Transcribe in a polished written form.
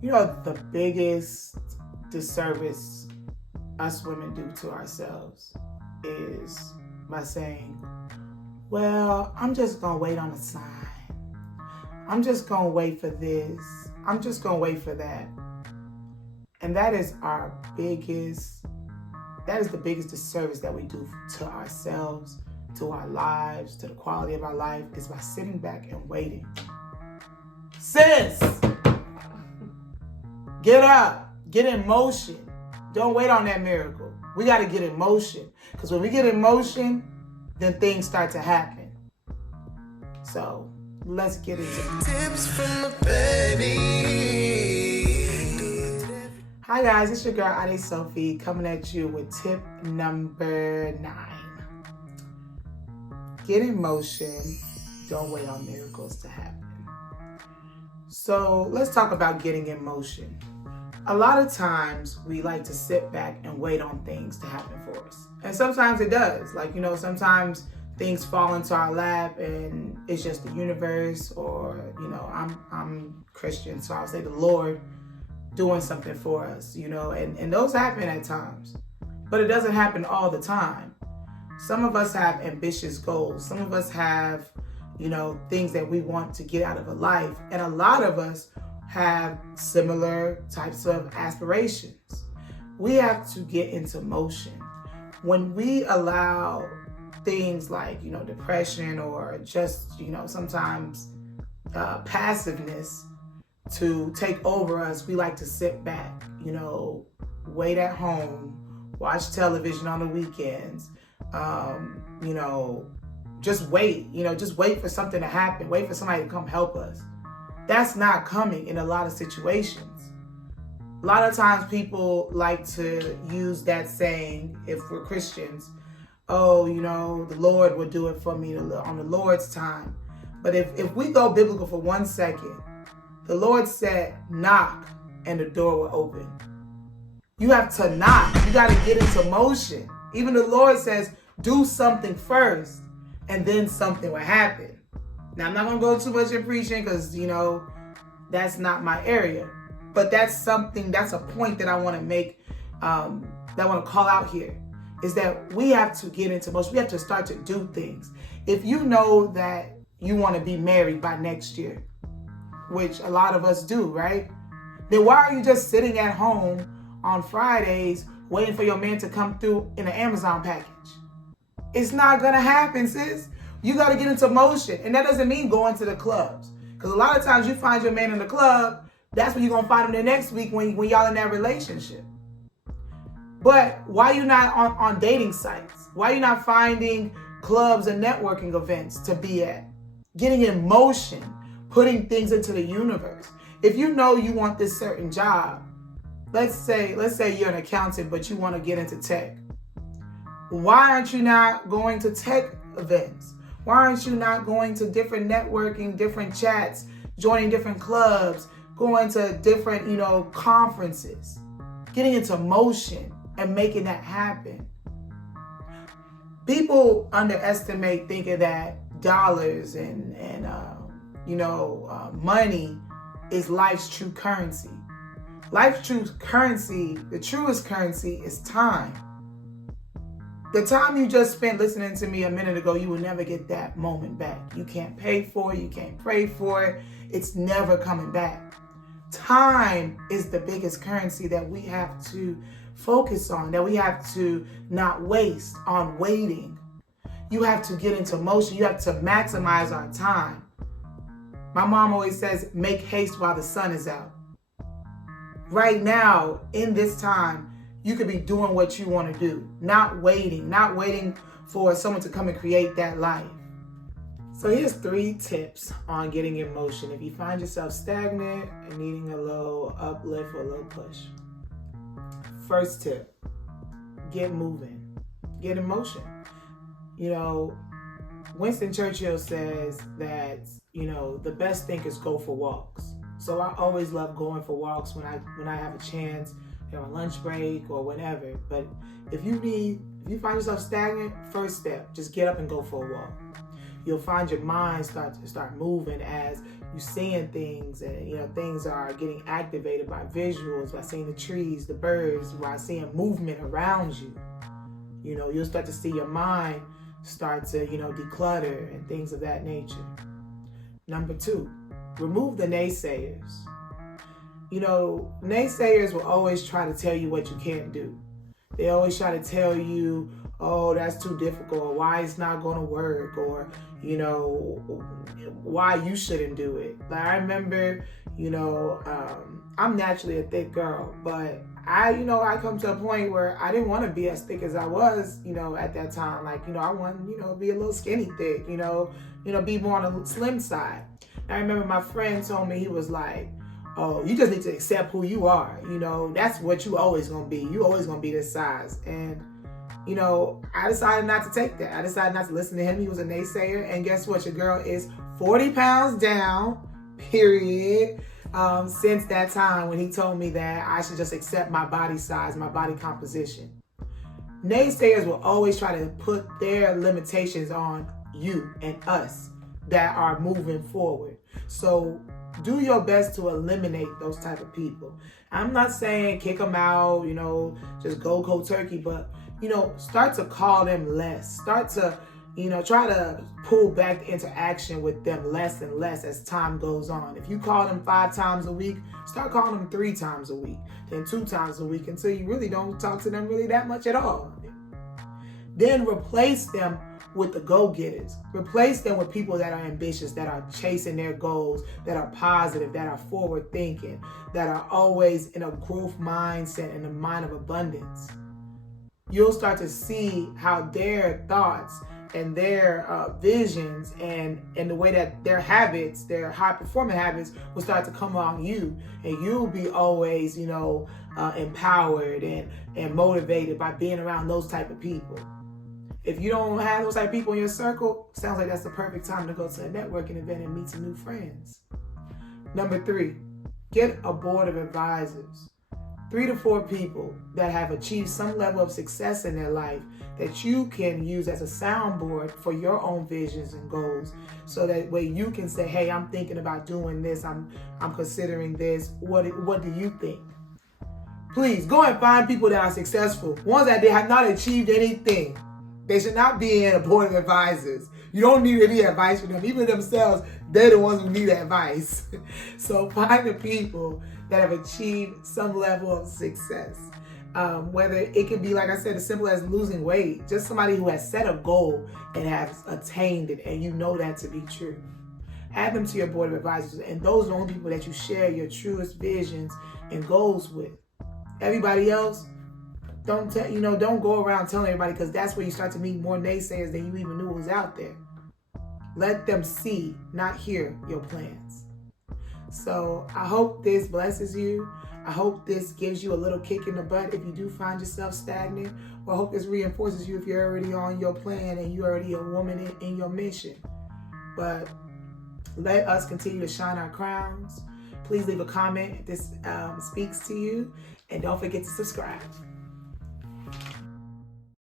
You know, the biggest disservice us women do to ourselves is by saying, well, I'm just going to wait on a sign. I'm just going to wait for this. I'm just going to wait for that. And that is the biggest disservice that we do to ourselves, to our lives, to the quality of our life, is by sitting back and waiting. Sis, get up, get in motion. Don't wait on that miracle. We got to get in motion, because when we get in motion, then things start to happen. So let's get into it. Tips from the baby. Hi guys, it's your girl A.D.D.I.E Sophie coming at you with tip number 9. Get in motion. Don't wait on miracles to happen. So let's talk about getting in motion. A lot of times we like to sit back and wait on things to happen for us. And sometimes it does. Like, you know, sometimes things fall into our lap and it's just the universe, or, you know, I'm Christian, so I'll say the Lord doing something for us, you know, and those happen at times. But it doesn't happen all the time. Some of us have ambitious goals. Some of us have, you know, things that we want to get out of a life. And a lot of us have similar types of aspirations. We have to get into motion. When we allow things like, you know, depression or just, you know, sometimes passiveness to take over us, we like to sit back, you know, wait at home, watch television on the weekends, you know, just wait for something to happen, wait for somebody to come help us. That's not coming in a lot of situations. A lot of times people like to use that saying, if we're Christians, oh, you know, the Lord will do it for me on the Lord's time. But if we go biblical for 1 second, the Lord said, knock, and the door will open. You have to knock. You got to get into motion. Even the Lord says, do something first, and then something will happen. Now, I'm not going to go too much in preaching because, you know, that's not my area. But that's a point that I want to make, that I want to call out here, is that we have to get into motion. We have to start to do things. If you know that you want to be married by next year, which a lot of us do, right? Then why are you just sitting at home on Fridays waiting for your man to come through in an Amazon package? It's not going to happen, sis. You got to get into motion. And that doesn't mean going to the clubs. Because a lot of times you find your man in the club, that's when you're going to find him the next week when y'all in that relationship. But why you not on dating sites? Why you not finding clubs and networking events to be at? Getting in motion, putting things into the universe. If you know you want this certain job, let's say you're an accountant, but you want to get into tech. Why aren't you not going to tech events? Why aren't you not going to different networking, different chats, joining different clubs, going to different, you know, conferences, getting into motion and making that happen? People underestimate thinking that dollars and money is life's true currency. Life's true currency, the truest currency, is time. The time you just spent listening to me a minute ago, you will never get that moment back. You can't pay for it. You can't pray for it. It's never coming back. Time is the biggest currency that we have to focus on, that we have to not waste on waiting. You have to get into motion. You have to maximize our time. My mom always says, make haste while the sun is out. Right now, in this time, you could be doing what you want to do, not waiting for someone to come and create that life. So here's 3 tips on getting in motion if you find yourself stagnant and needing a little uplift or a little push. First tip, get moving, get in motion. You know, Winston Churchill says that, you know, the best thinkers go for walks. So I always love going for walks when I have a chance, on a lunch break or whatever. But if you find yourself stagnant, first step, just get up and go for a walk. You'll find your mind start moving as you seeing things, and things are getting activated by visuals, by seeing the trees, the birds, by seeing movement around you. You'll start to see your mind start to declutter and things of that nature. Number 2, remove the naysayers. Naysayers will always try to tell you what you can't do. They always try to tell you, oh, that's too difficult, or why it's not going to work, or why you shouldn't do it. Like, I remember, I'm naturally a thick girl, but I come to a point where I didn't want to be as thick as I was, at that time. Like, I want, be a little skinny thick, be more on the slim side. And I remember my friend told me, he was like, oh, you just need to accept who you are. That's what you always going to be. You always going to be this size. And, I decided not to take that. I decided not to listen to him. He was a naysayer. And guess what? Your girl is 40 pounds down, period. Since that time when he told me that I should just accept my body size, my body composition. Naysayers will always try to put their limitations on you and us that are moving forward. So do your best to eliminate those type of people. I'm not saying kick them out, just go cold turkey, but, start to call them less. Start to, try to pull back the interaction with them less and less as time goes on. If you call them 5 times a week, start calling them 3 times a week, then 2 times a week, until you really don't talk to them really that much at all. Then replace them with the go-getters. Replace them with people that are ambitious, that are chasing their goals, that are positive, that are forward-thinking, that are always in a growth mindset and a mind of abundance. You'll start to see how their thoughts and their visions and the way that their habits, their high-performing habits, will start to come on you. And you'll be always, empowered and motivated by being around those type of people. If you don't have those type of people in your circle, sounds like that's the perfect time to go to a networking event and meet some new friends. Number 3, get a board of advisors. 3 to 4 people that have achieved some level of success in their life that you can use as a soundboard for your own visions and goals. So that way you can say, hey, I'm thinking about doing this. I'm considering this. What do you think? Please go and find people that are successful. Ones that they have not achieved anything. They should not be in a board of advisors. You don't need any advice from them. Even themselves, they're the ones who need advice. So find the people that have achieved some level of success. Whether it can be, like I said, as simple as losing weight. Just somebody who has set a goal and has attained it, and you know that to be true. Add them to your board of advisors, and those are the only people that you share your truest visions and goals with. Everybody else, don't go around telling everybody, because that's where you start to meet more naysayers than you even knew was out there. Let them see, not hear your plans. So I hope this blesses you. I hope this gives you a little kick in the butt if you do find yourself stagnant, or I hope this reinforces you if you're already on your plan and you're already a woman in your mission. But let us continue to shine our crowns. Please leave a comment if this speaks to you, and don't forget to subscribe.